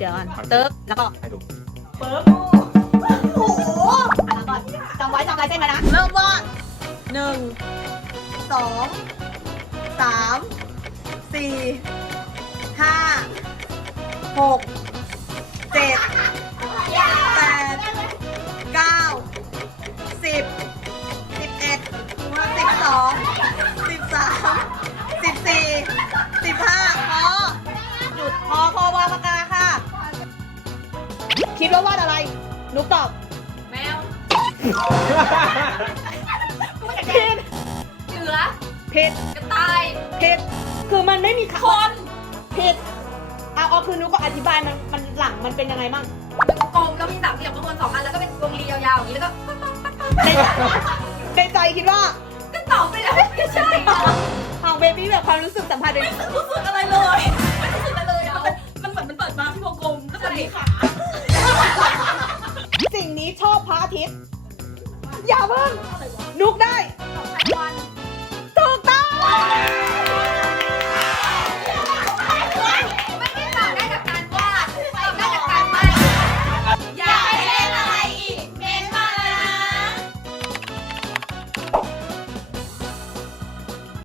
เดี๋ยวก่อนเติร์กแล้วก็ให้ดูโอ้โหอะแล้วก่อนจำไว้จำลายเส้นไว้นะ เริ่มวาดหนึ่งสองสามสี่ห้าหก คิดว่าวาดอะไร นุกตอบแมวผิดเสือผิดกระต่ายผิดคือมันไม่มีคคำนผิดเอาเอาคือนุกก็อธิบายมันมันหลังมันเป็นยังไงมั่งเป็นกลมแล้วมีสามเหลี่ยมข้างบนสองอันแล้วก็เป็นวงรียาวๆอย่างนี้แล้วก็ในในใจคิดว่าก็ตอบไปแล้วไม่ใช่อะของเบบี้แบบความรู้สึกสัมผัสเลยไม่รู้สึกอะไรเลยไม่รู้สึกอะไรเลยอะมันเป็นมันเหมือนมันเปิดมาที่วงกลมแล้วก็มีขาสิ่งนี้ชอบพระอา อย่าเพิ่งนุกได้